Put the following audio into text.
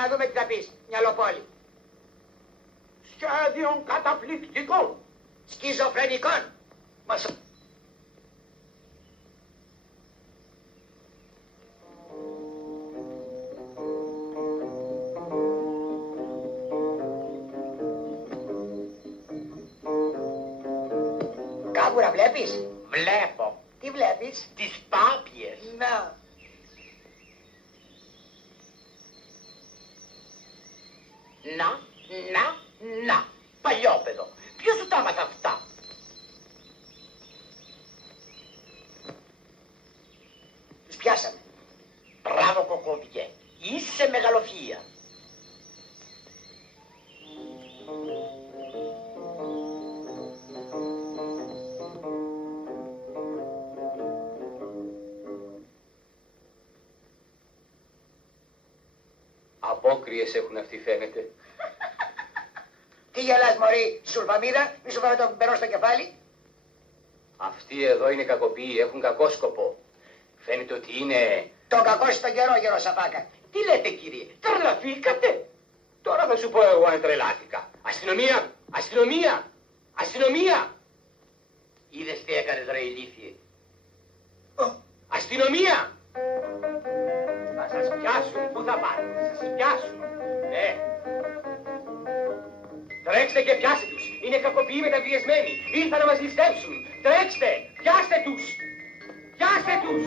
να δούμε τι θα πεις, μυαλοπόλη. Σχέδιων καταπληκτικών. Σκιζοφρενικών. Μας... Κάπου να βλέπεις. Βλέπω. Τι βλέπεις. Τις πάπιες. Να. Να. Παλιόπαιδο. Ποιος σου τα έμαθε αυτά. Τους πιάσαμε. Μπράβο κοκκόβιε. Είσαι μεγαλοφυΐα. Απόκριες έχουν αυτοί φαίνεται. Τι γελάς μωρή, σουρβαμίδα, μη σου φάμε το περό στο κεφάλι. Αυτοί εδώ είναι κακοποιοί, έχουν κακό σκοπό. Φαίνεται ότι είναι... Το κακό στον καιρό, γερό Σαφάκα. Τι λέτε κύριε, τρελαθήκατε. Τώρα θα σου πω εγώ αν τρελάθηκα. Αστυνομία! Αστυνομία! Αστυνομία! Είδες τι έκανες ρε ηλίθιε. Αστυνομία! Θα σας πιάσουν, πού θα πάτε, θα σας πιάσουν. Τρέξτε και πιάστε τους. Είναι κακοποιοί μεταβιεσμένοι. Ήρθαν να μας ληστέψουν. Τρέξτε! Πιάστε τους! Πιάστε τους!